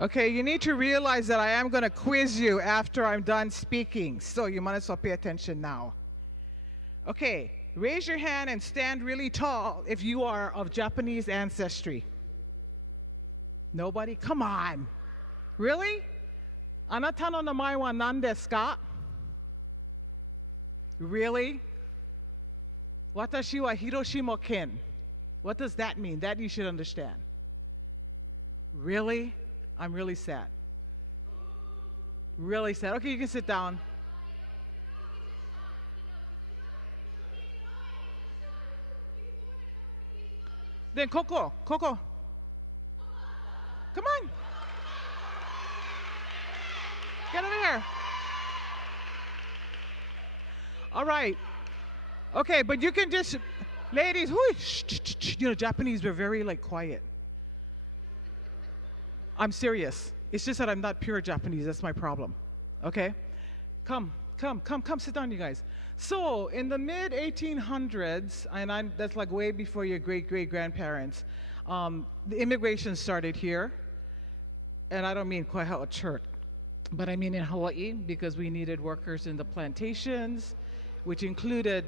Okay, you need to realize that I am going to quiz you after I'm done speaking, so you might as well pay attention now. Okay, raise your hand and stand really tall if you are of Japanese ancestry. Nobody? Come on. Really? Anata no namae wa nan desu ka? Really? Watashi wa Hiroshima ken. What does that mean? That you should understand. Really? I'm really sad. Really sad. Okay, you can sit down. Then Coco, Coco. Come on. Get over here. All right. Okay, but you can just, ladies, you know, Japanese, we're very like quiet. I'm serious. It's just that I'm not pure Japanese. That's my problem. Okay? Come, sit down, you guys. So, in the mid 1800s, and that's like way before your great grandparents, the immigration started here. And I don't mean Kawaiahao Church, but I mean in Hawaii, because we needed workers in the plantations, which included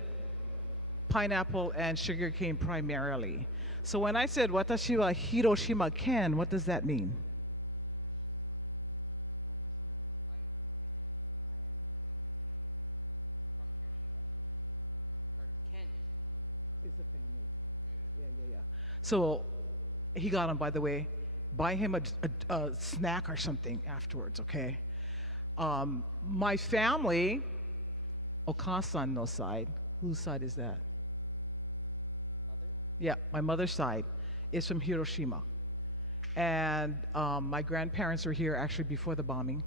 pineapple and sugarcane primarily. So when I said watashi wa Hiroshima ken, what does that mean? So he got him, by the way. Buy him a snack or something afterwards, okay? My family, Okasan no side, whose side is that? Yeah, my mother's side is from Hiroshima. And my grandparents were here actually before the bombing.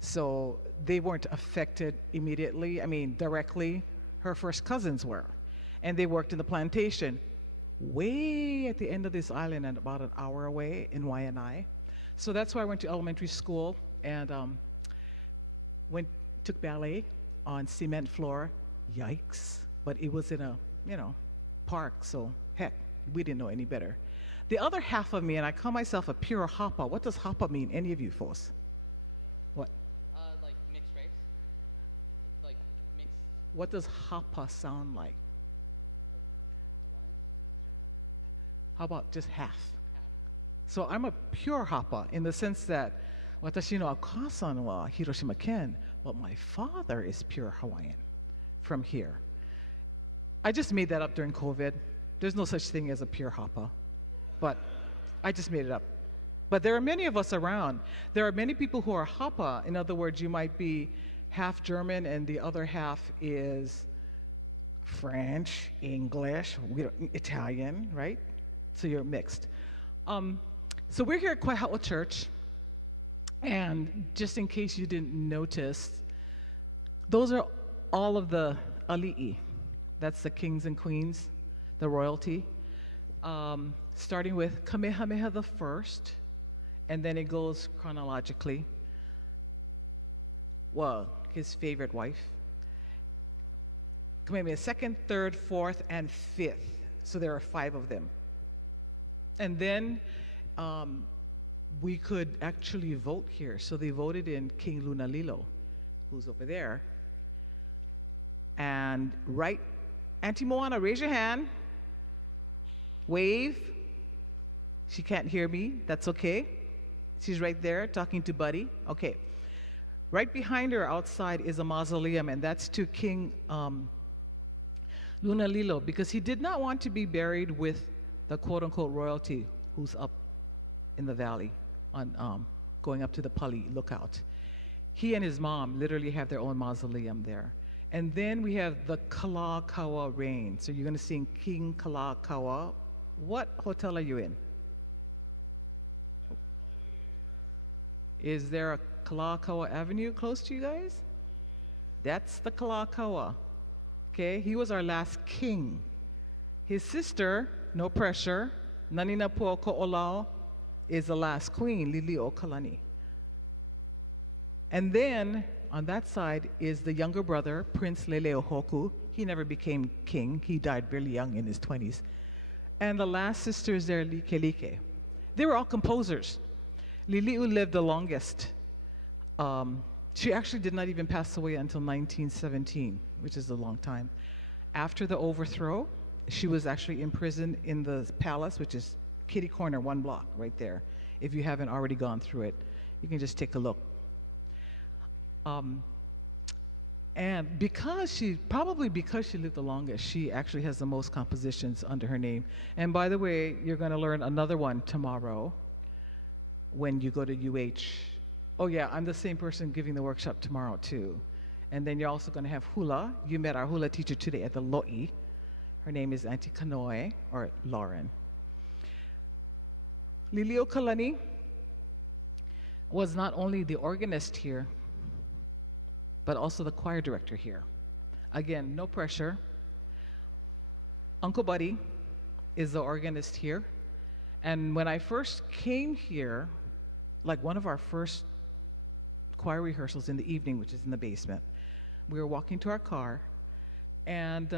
So they weren't affected immediately, I mean directly. Her first cousins were. And they worked in the plantation way at the end of this island and about an hour away in Waianae. So that's why I went to elementary school and took ballet on cement floor. Yikes. But it was in a, you know, park, so heck, we didn't know any better. The other half of me, and I call myself a pure hapa. What does hapa mean, any of you folks? What? Like mixed race. Like mixed. What does hapa sound like? How about just half? So I'm a pure hapa in the sense that watashi no akasan wa Hiroshima ken, but my father is pure Hawaiian from here. I just made that up during COVID. There's no such thing as a pure hapa, but I just made it up. But there are many of us around. There are many people who are hapa. In other words, you might be half German and the other half is French, English, Italian, right? So you're mixed. So we're here at Kawaiahao Church, and just in case you didn't notice, those are all of the ali'i. That's the kings and queens, the royalty. Starting with Kamehameha the First, and then it goes chronologically. Well, his favorite wife. Kamehameha second, third, fourth, and fifth. So there are 5 of them. And then we could actually vote here. So they voted in King Lunalilo, who's over there. And right, Auntie Moana, raise your hand. Wave. She can't hear me. That's okay. She's right there talking to Buddy. Okay. Right behind her outside is a mausoleum, and that's to King Lunalilo, because he did not want to be buried with the quote-unquote royalty who's up in the valley on going up to the Pali lookout. He and his mom literally have their own mausoleum there. And then we have the Kalakaua reign. So you're going to see King Kalakaua. What hotel are you in? Is there a Kalakaua Avenue close to you guys? That's the Kalakaua. Okay, he was our last king. His sister, no pressure, Nanina Puoko'olao, is the last queen, Lili'uokalani. And then on that side is the younger brother, Prince Leleohoku. He never became king. He died really young in his 20s. And the last sister is there, Likelike. They were all composers. Lili'u lived the longest. She actually did not even pass away until 1917, which is a long time. After the overthrow, she was actually imprisoned in the palace, which is kitty corner, one block right there. If you haven't already gone through it, you can just take a look. And probably because she lived the longest, she actually has the most compositions under her name. And by the way, you're going to learn another one tomorrow when you go to UH. Oh yeah, I'm the same person giving the workshop tomorrow too. And then you're also going to have hula. You met our hula teacher today at the Lo'i. Her name is Auntie Kanoe, or Lauren. Lilio Kalani was not only the organist here, but also the choir director here. Again, no pressure. Uncle Buddy is the organist here. And when I first came here, like one of our first choir rehearsals in the evening, which is in the basement, we were walking to our car, and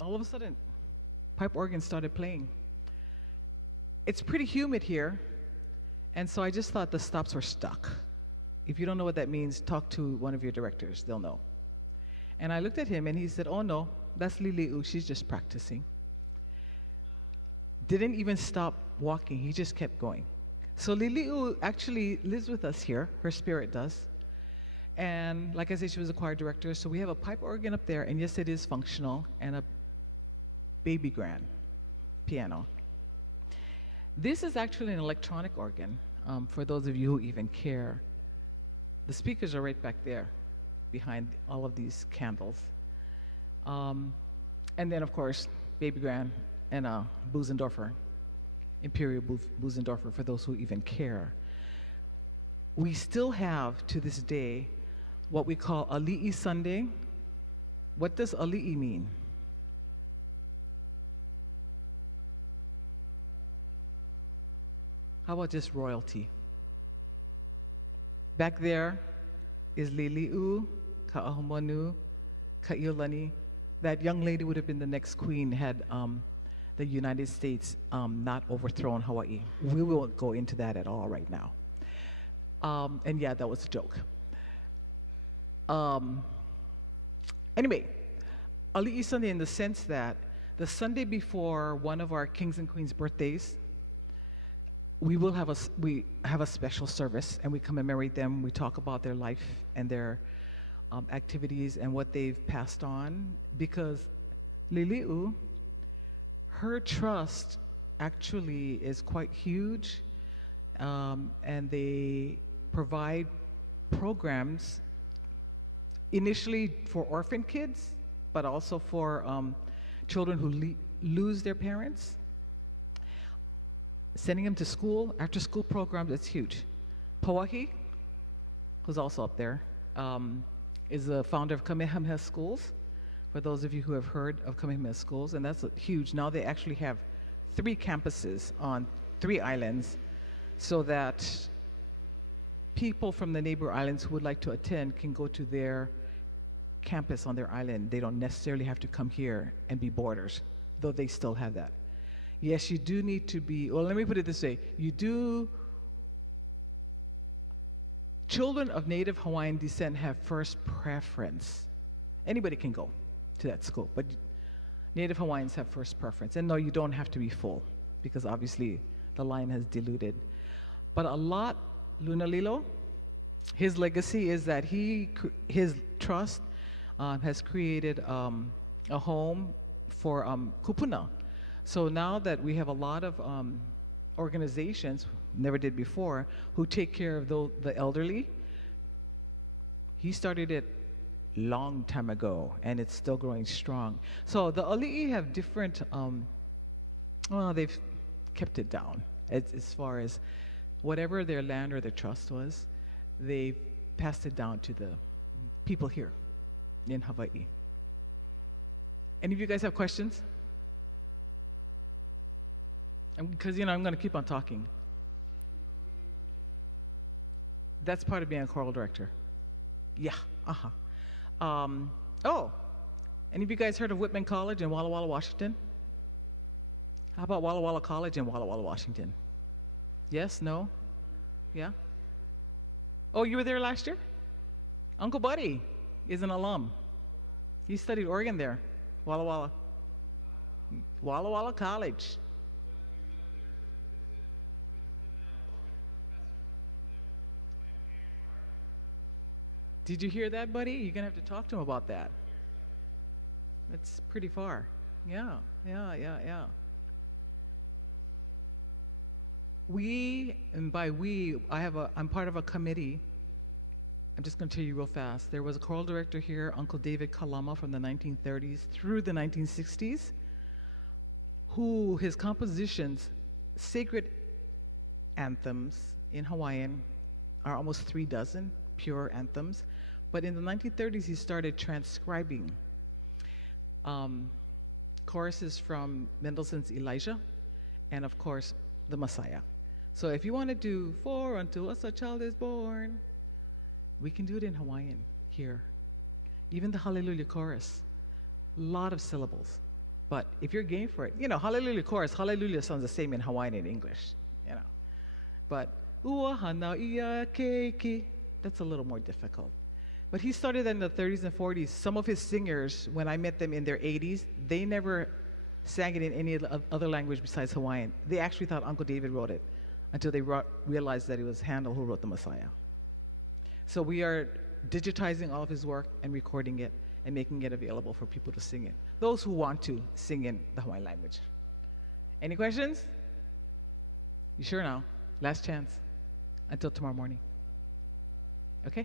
all of a sudden, pipe organ started playing. It's pretty humid here, and so I just thought the stops were stuck. If you don't know what that means, talk to one of your directors, they'll know. And I looked at him and he said, oh no, that's Lili'u, she's just practicing. Didn't even stop walking, he just kept going. So Lili'u actually lives with us here, her spirit does. And like I said, she was a choir director, so we have a pipe organ up there, and yes, it is functional, and a baby grand piano. This is actually an electronic organ, for those of you who even care. The speakers are right back there, behind all of these candles. And then, of course, baby grand and a Busendorfer, Imperial Busendorfer, for those who even care. We still have, to this day, what we call Ali'i Sunday. What does Ali'i mean? How about just royalty? Back there is Lili'u, Ka'ahumanu, Ka'iolani. That young lady would have been the next queen had the United States not overthrown Hawaii. We won't go into that at all right now. And yeah, that was a joke. Anyway, Ali'i Sunday in the sense that the Sunday before one of our kings and queens' birthdays, we have a special service, and we commemorate them. We talk about their life and their activities and what they've passed on, because Lili'u, her trust actually is quite huge, and they provide programs initially for orphan kids, but also for children who lose their parents. Sending them to school, after school programs, it's huge. Pauahi, who's also up there, is the founder of Kamehameha Schools, for those of you who have heard of Kamehameha Schools, and that's huge. Now they actually have 3 campuses on 3 islands, so that people from the neighbor islands who would like to attend can go to their campus on their island. They don't necessarily have to come here and be boarders, though they still have that. Yes, you do need to be, well, let me put it this way. Children of Native Hawaiian descent have first preference. Anybody can go to that school, but Native Hawaiians have first preference. And no, you don't have to be full, because obviously the line has diluted. But a lot, Lunalilo, his legacy is that his trust has created a home for kupuna. So now that we have a lot of organizations, never did before, who take care of the elderly, he started it long time ago, and it's still growing strong. So the Ali'i have different, well, they've kept it down as far as whatever their land or their trust was, they passed it down to the people here in Hawaii. Any of you guys have questions? Because, I'm going to keep on talking. That's part of being a choral director. Yeah, oh, any of you guys heard of Whitman College in Walla Walla, Washington? How about Walla Walla College in Walla Walla, Washington? Yes, no? Yeah. Oh, you were there last year? Uncle Buddy is an alum. He studied organ there, Walla Walla. Walla Walla College. Did you hear that, buddy? You're gonna have to talk to him about that. That's pretty far. Yeah, yeah. And by we, I'm part of a committee. I'm just going to tell you real fast. There was a choral director here, Uncle David Kalama, from the 1930s through the 1960s, who his compositions, sacred anthems in Hawaiian, are almost 36 pure anthems. But in the 1930s, he started transcribing choruses from Mendelssohn's Elijah, and of course, the Messiah. So if you want to do "For unto us a child is born," we can do it in Hawaiian here. Even the Hallelujah chorus, a lot of syllables. But if you're game for it, Hallelujah chorus, Hallelujah sounds the same in Hawaiian and English, But Ua hana ia keiki, that's a little more difficult. But he started in the 30s and 40s. Some of his singers, when I met them in their 80s, they never sang it in any other language besides Hawaiian. They actually thought Uncle David wrote it until they realized that it was Handel who wrote the Messiah. So we are digitizing all of his work and recording it and making it available for people to sing it. Those who want to sing in the Hawaiian language. Any questions? You sure now? Last chance until tomorrow morning. Okay?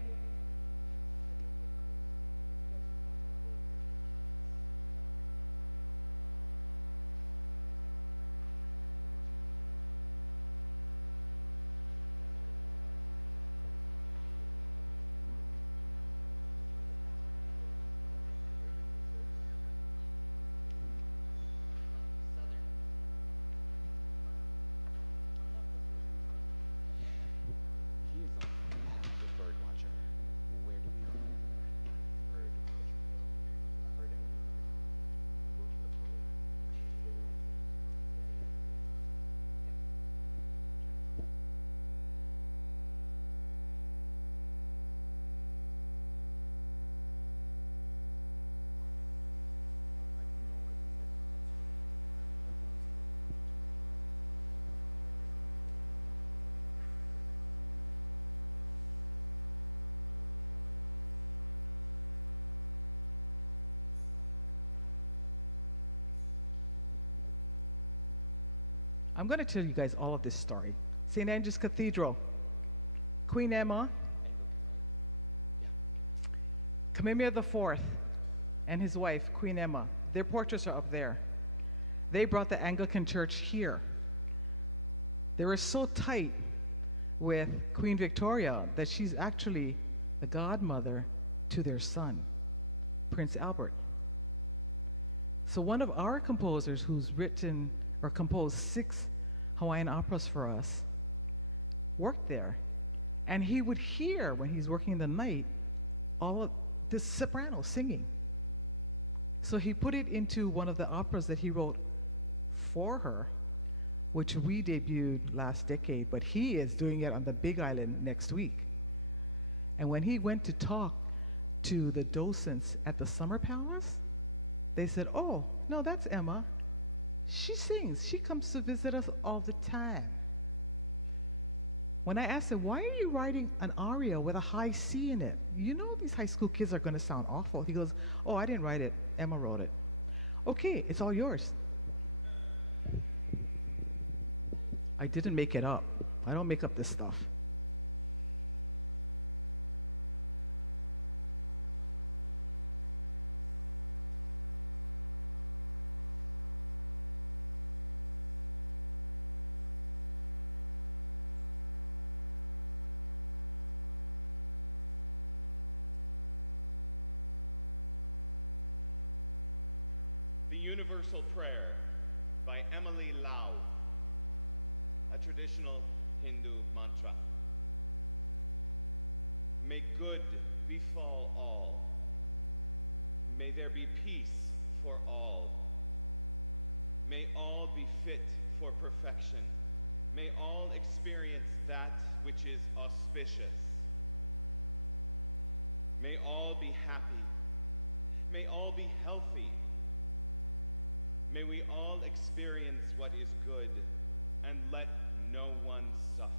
I'm going to tell you guys all of this story. St. Andrew's Cathedral, Queen Emma, Kamehameha IV, and his wife, Queen Emma, their portraits are up there. They brought the Anglican Church here. They were so tight with Queen Victoria that she's actually the godmother to their son, Prince Albert. So one of our composers who's written or composed 6 Hawaiian operas for us worked there. And he would hear, when he's working the night, all of this soprano singing. So he put it into one of the operas that he wrote for her, which we debuted last decade, but he is doing it on the Big Island next week. And when he went to talk to the docents at the Summer Palace, they said, "Oh, no, that's Emma. She sings. She comes to visit us all the time." When I asked him, "Why are you writing an aria with a high C in it? You know these high school kids are going to sound awful." He goes, "Oh, I didn't write it. Emma wrote it." "Okay, it's all yours." I didn't make it up. I don't make up this stuff. Universal Prayer by Emily Lau, a traditional Hindu mantra. auspicious. May all be happy. May all be healthy. May we all experience what is good and let no one suffer.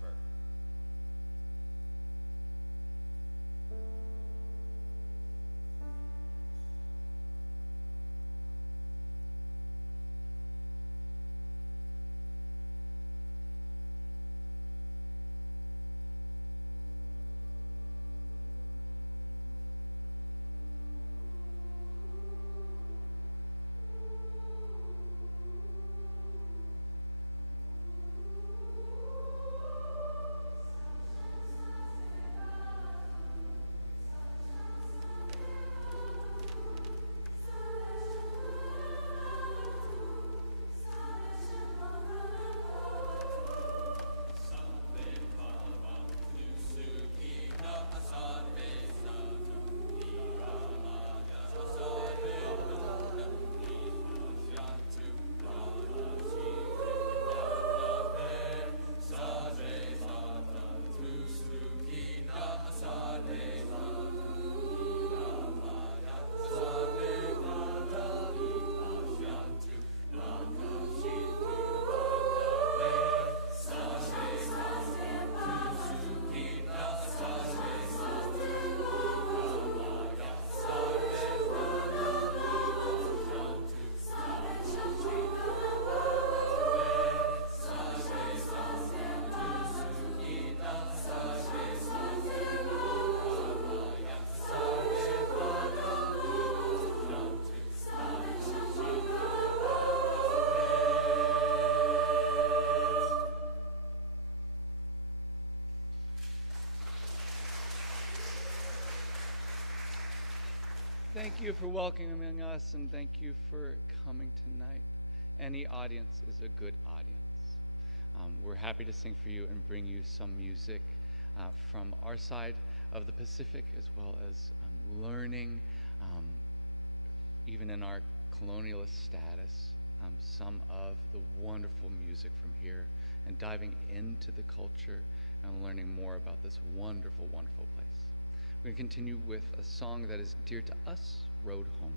Thank you for welcoming us, and thank you for coming tonight. Any audience is a good audience. We're happy to sing for you and bring you some music from our side of the Pacific, as well as learning, even in our colonialist status, some of the wonderful music from here, and diving into the culture and learning more about this wonderful, wonderful place. We're going to continue with a song that is dear to us, Road Home.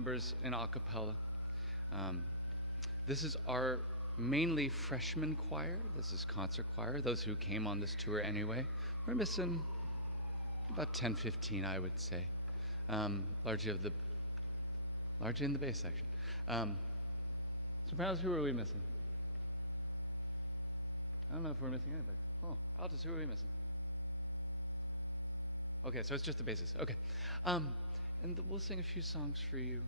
members in a cappella. This is our mainly freshman choir. This is concert choir, those who came on this tour anyway. We're missing about 10, 15, I would say. Largely in the bass section. Sopranos, who are we missing? I don't know if we're missing anything. Oh, altos, who are we missing? Okay, so it's just the basses. Okay. And we'll sing a few songs for you.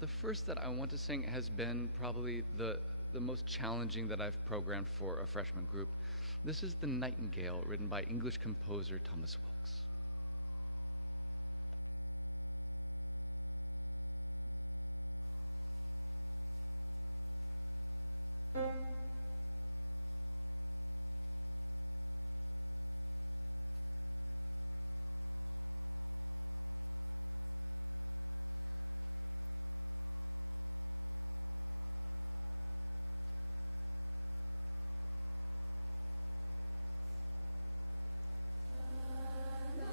The first that I want to sing has been probably the most challenging that I've programmed for a freshman group. This is The Nightingale, written by English composer Thomas Wilkes. The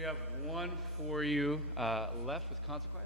We have one for you left with consequences.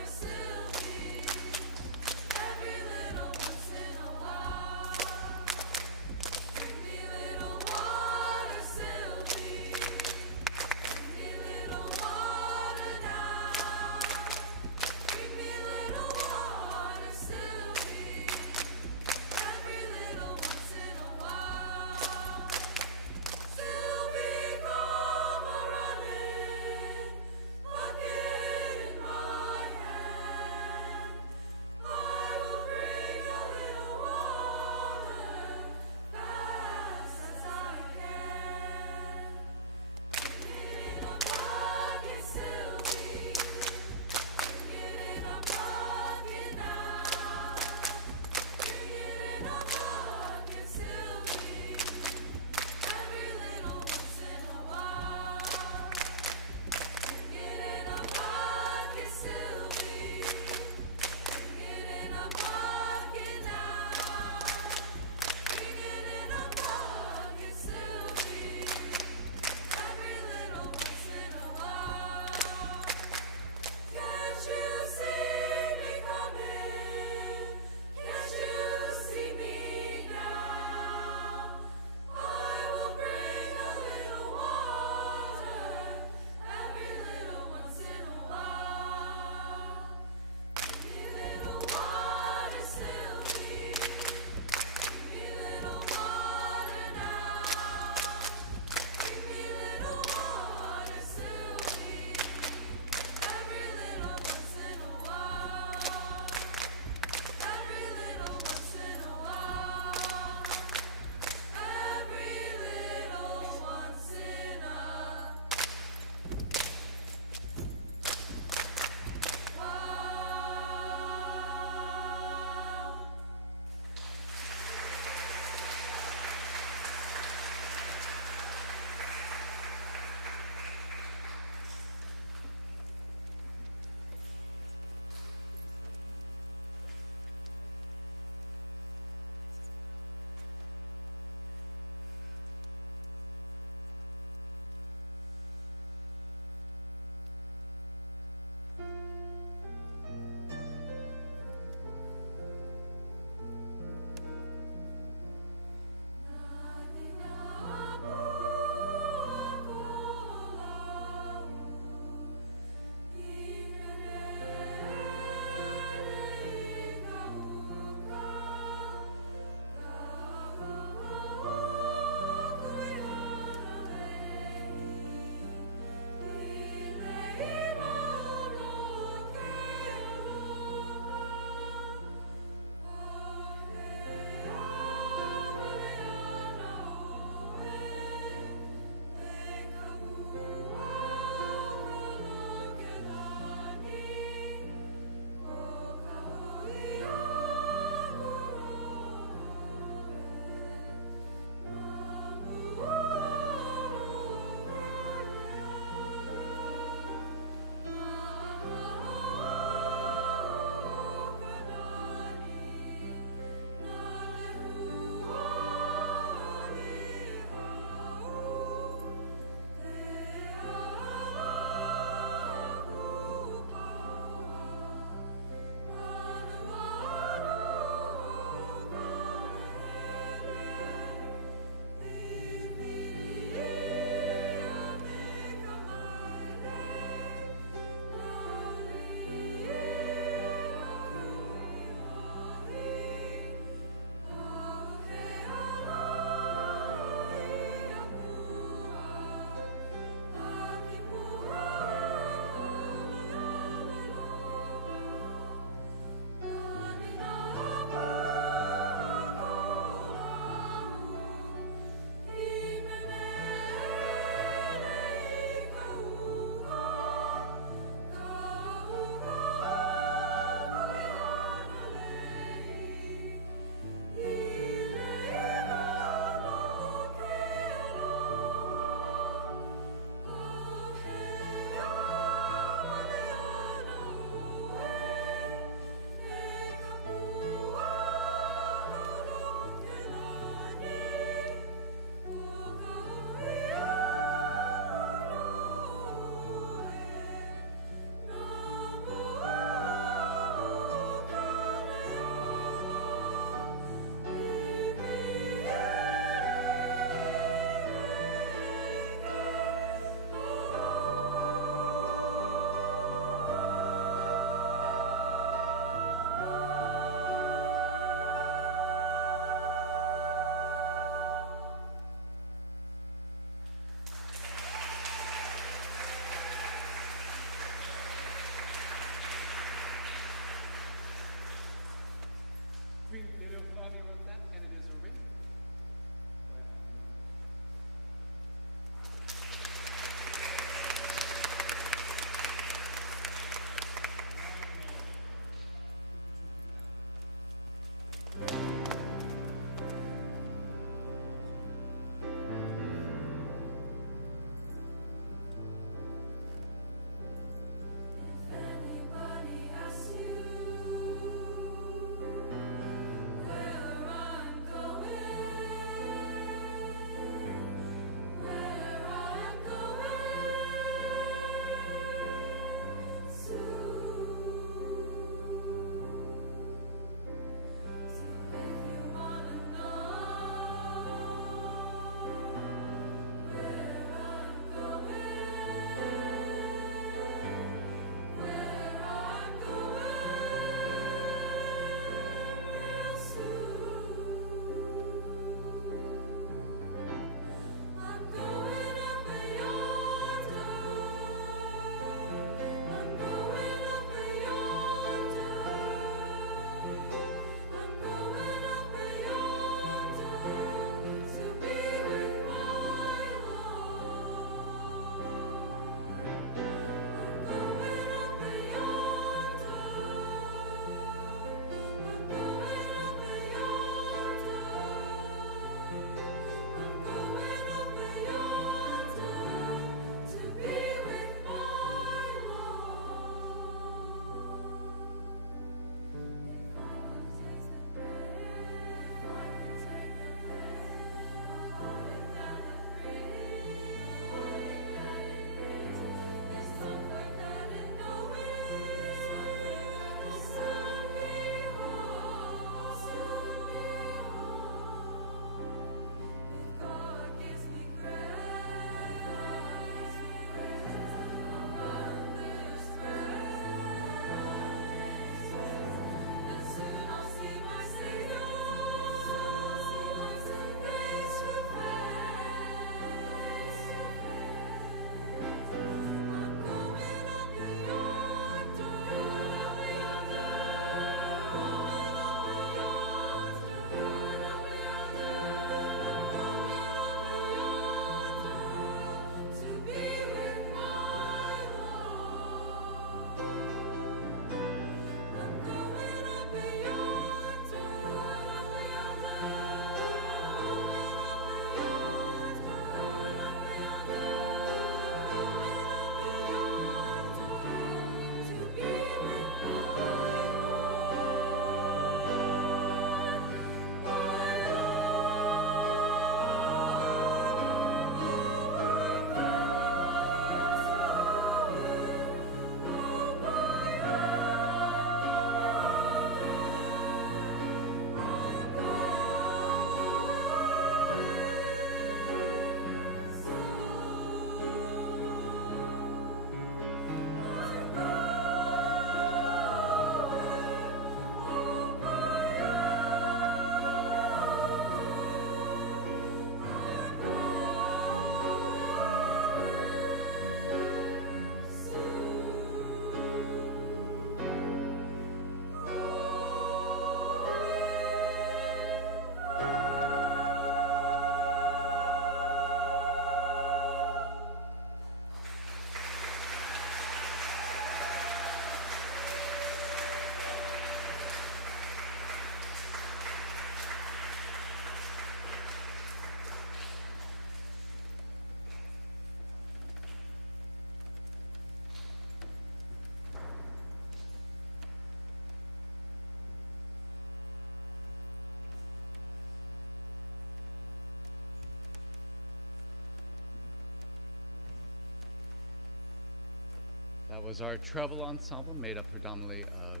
was our treble ensemble made up predominantly of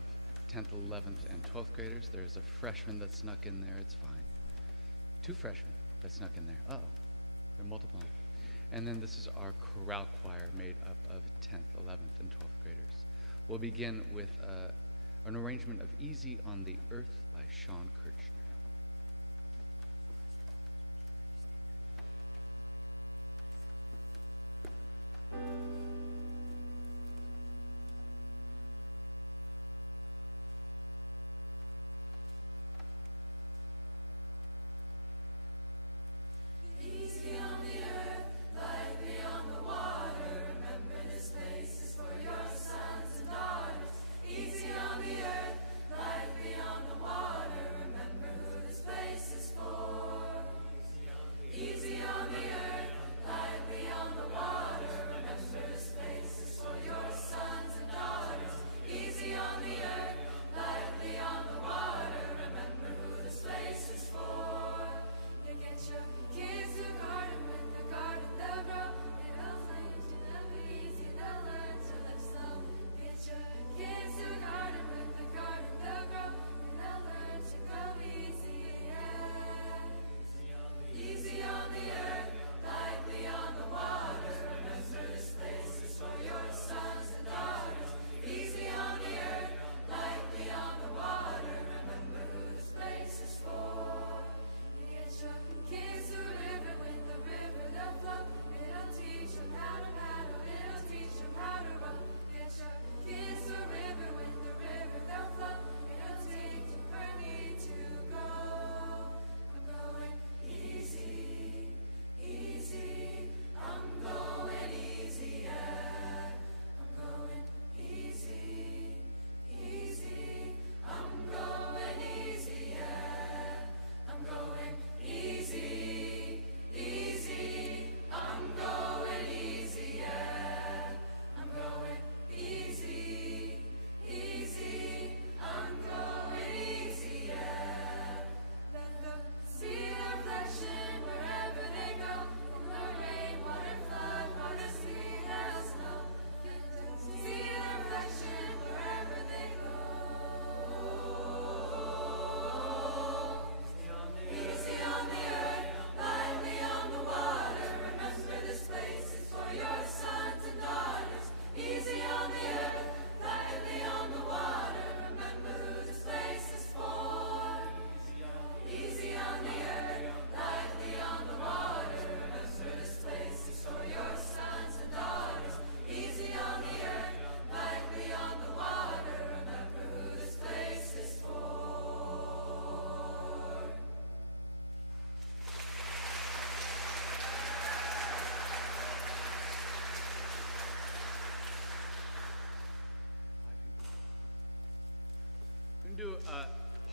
10th, 11th, and 12th graders. There's a freshman that snuck in there. It's fine. 2 freshmen that snuck in there. Oh, we're multiplying. And then this is our chorale choir made up of 10th, 11th, and 12th graders. We'll begin with an arrangement of Easy on the Earth by Sean Kirchner.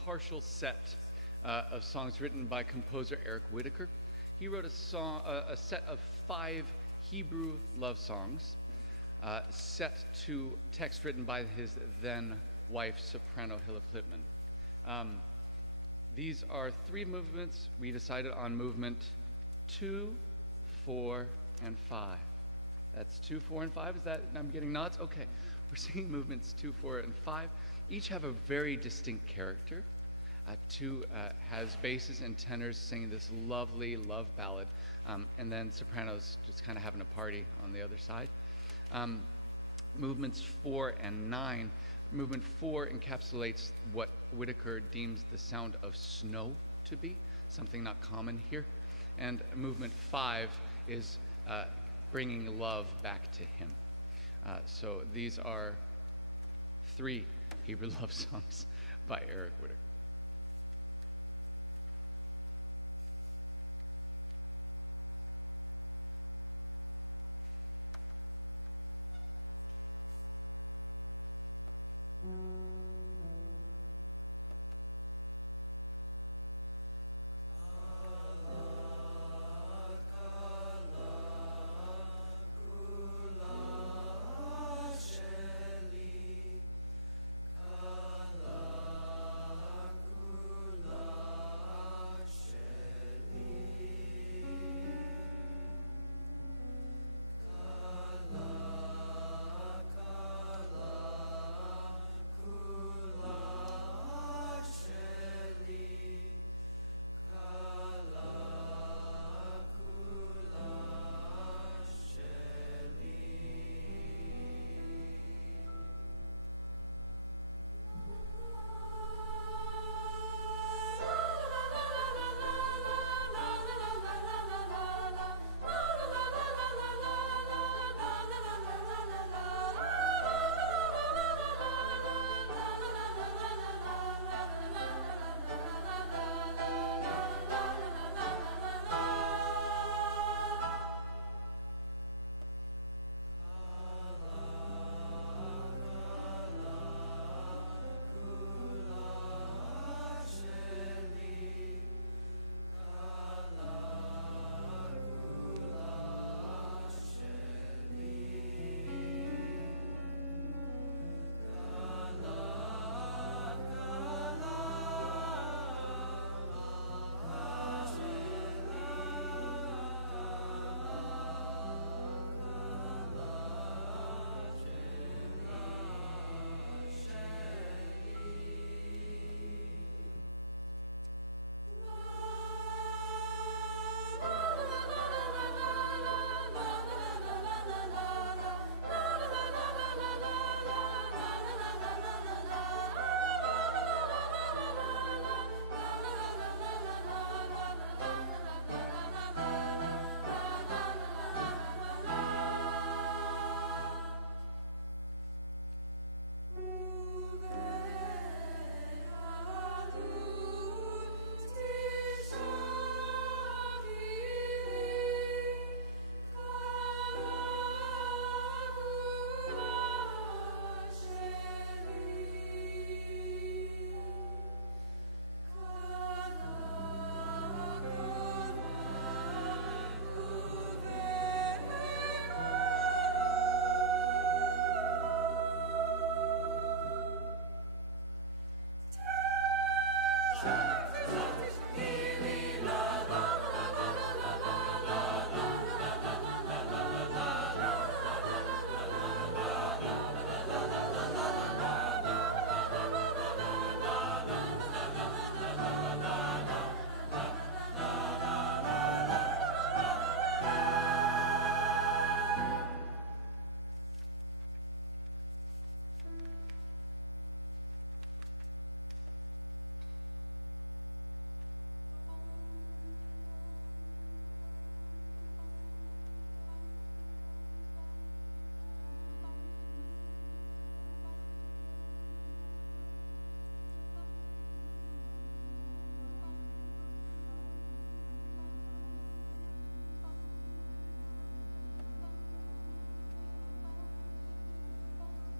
Partial set of songs written by composer Eric Whitaker. He wrote a set of 5 Hebrew love songs, set to text written by his then wife, soprano Hilla Klipman. These are 3 movements. We decided on movement 2, 4, and 5. That's 2, 4, and 5. Is that, I'm getting nods? Okay. We're singing movements 2, 4, and 5. Each have a very distinct character. 2 has basses and tenors singing this lovely love ballad, and then sopranos just kind of having a party on the other side. Movements 4 and 9. Movement 4 encapsulates what Whitaker deems the sound of snow to be, something not common here. And movement 5 is bringing love back to him. So these are 3 Hebrew love songs by Eric Whitaker.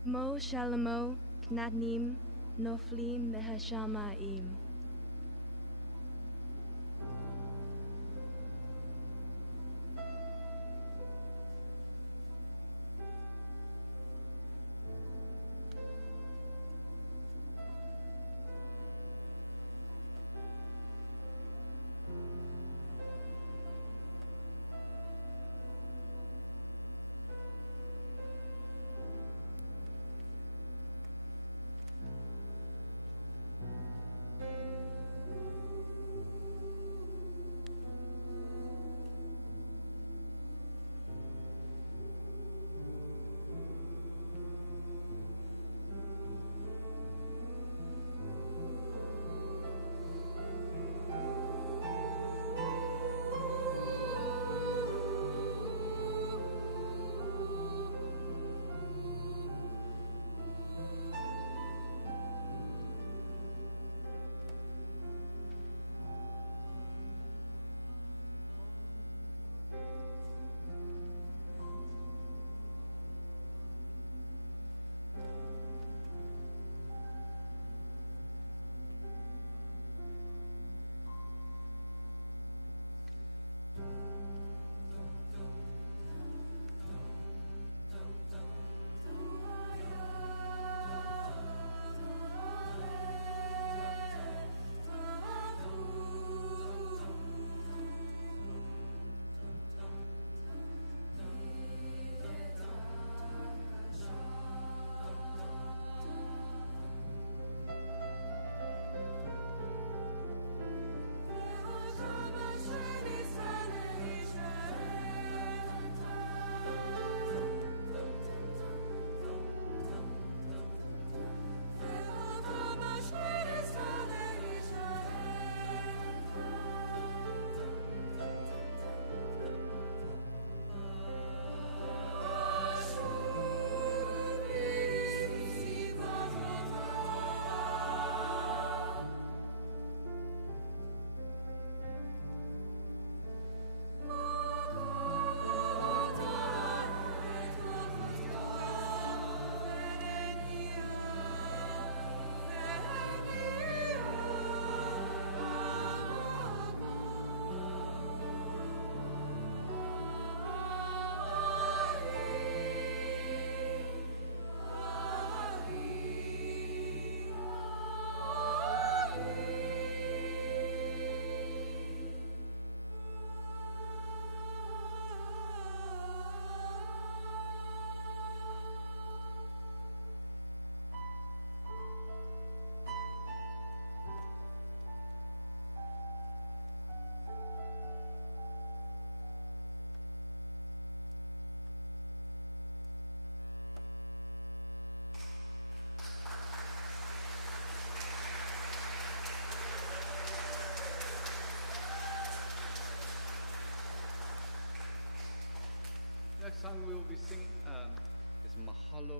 Mo Shalamo Knatnim Noflim Mehashamaim. Next song we will be singing is Mahalo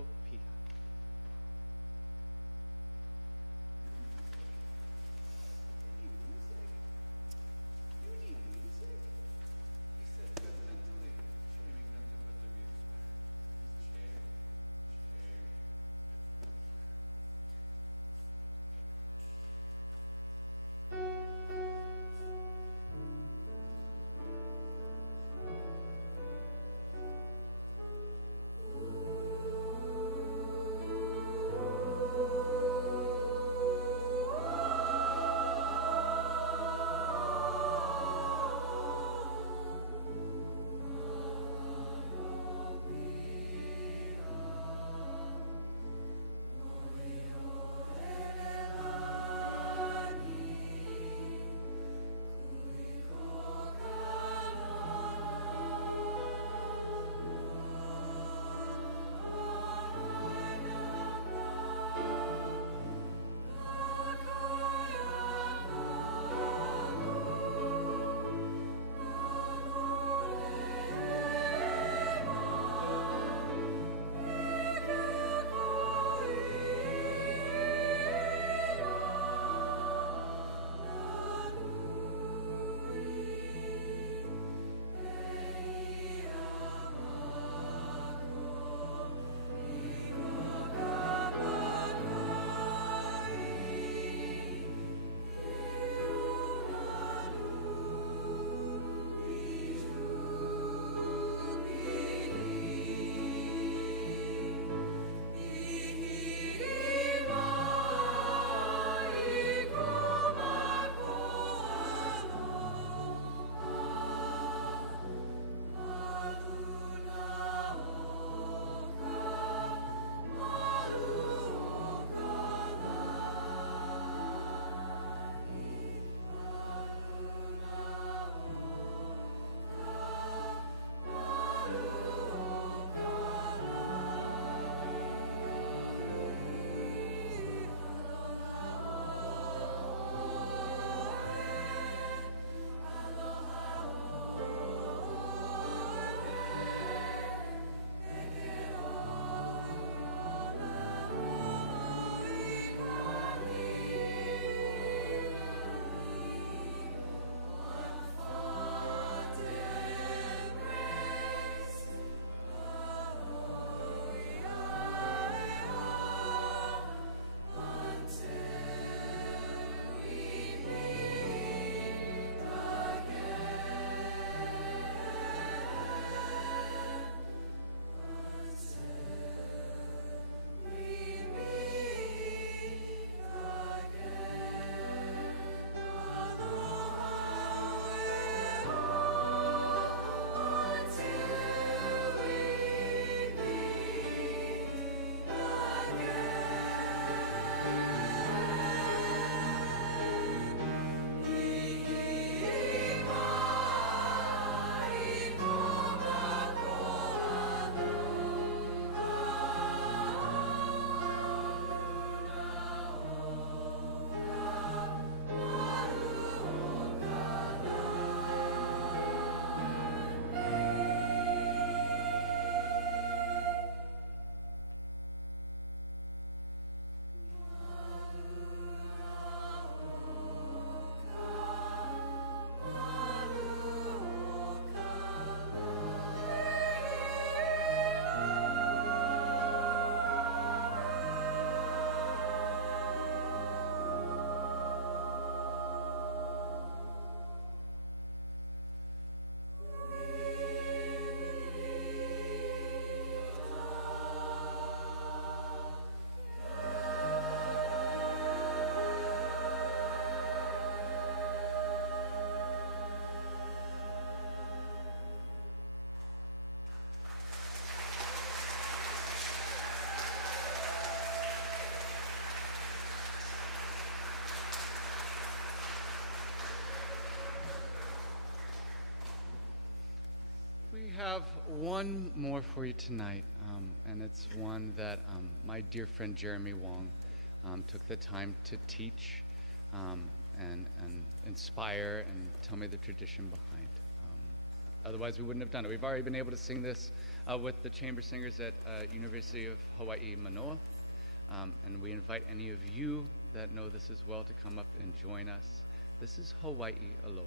Pi. Mahalo one more for you tonight, and it's one that my dear friend Jeremy Wong took the time to teach and inspire and tell me the tradition behind. Otherwise, we wouldn't have done it. We've already been able to sing this with the chamber singers at University of Hawaii, Manoa, and we invite any of you that know this as well to come up and join us. This is Hawaii Aloha.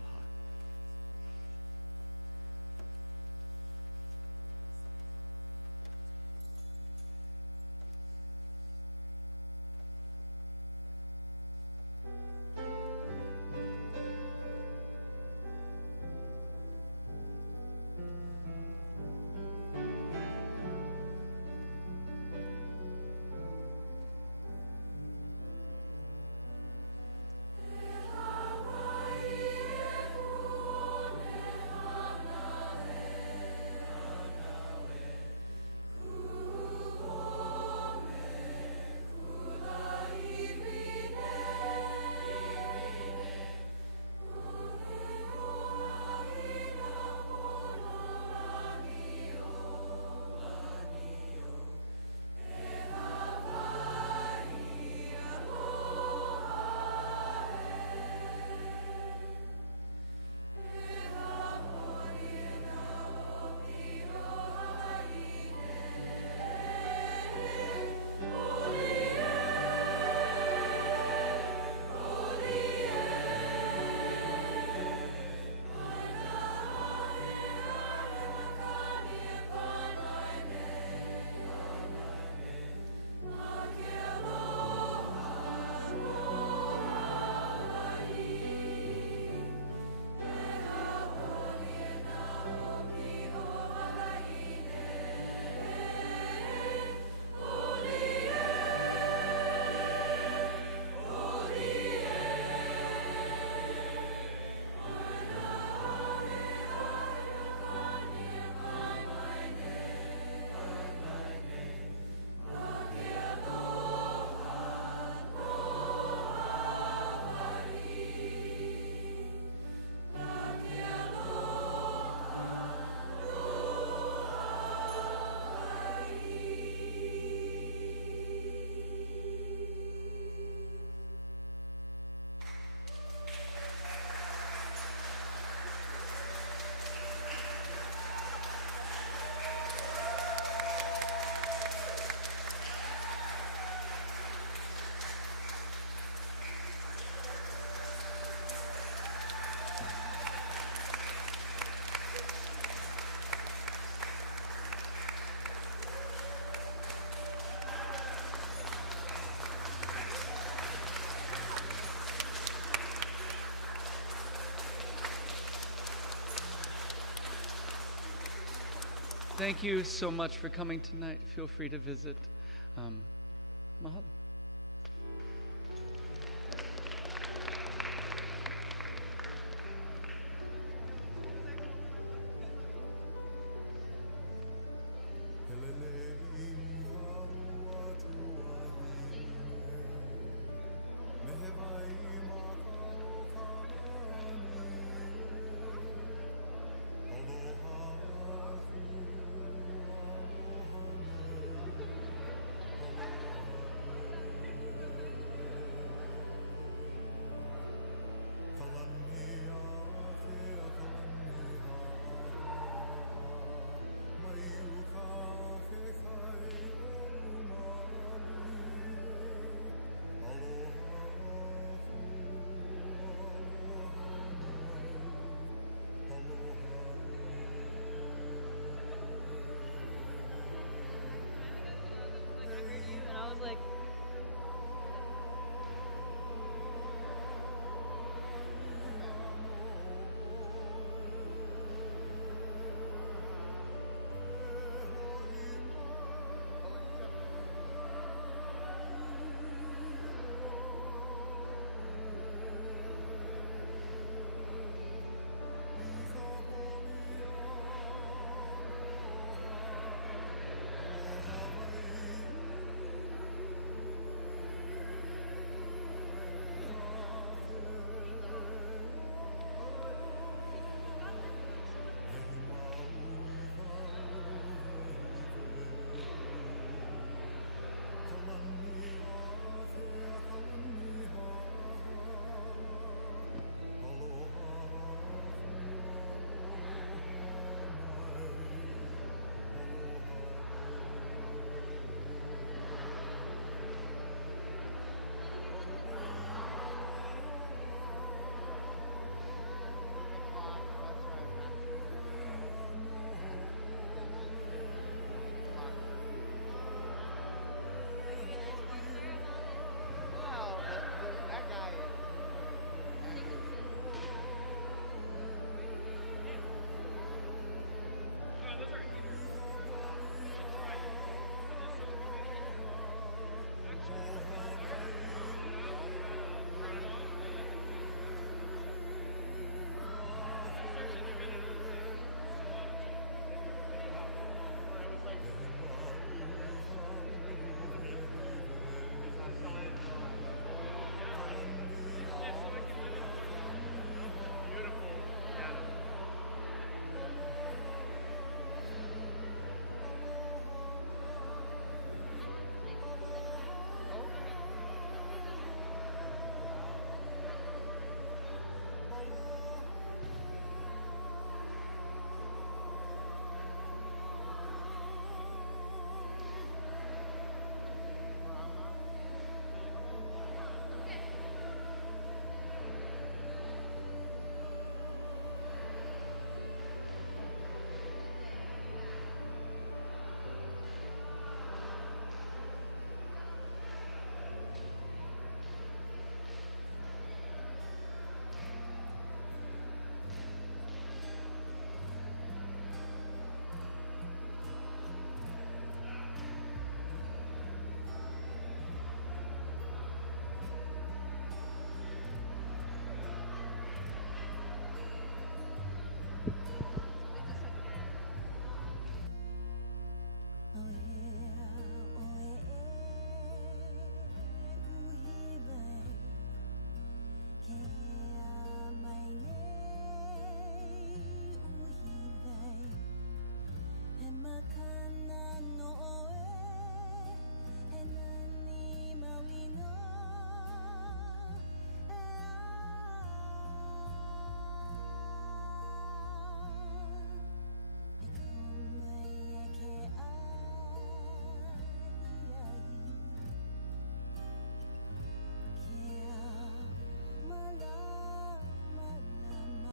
Thank you so much for coming tonight. Feel free to visit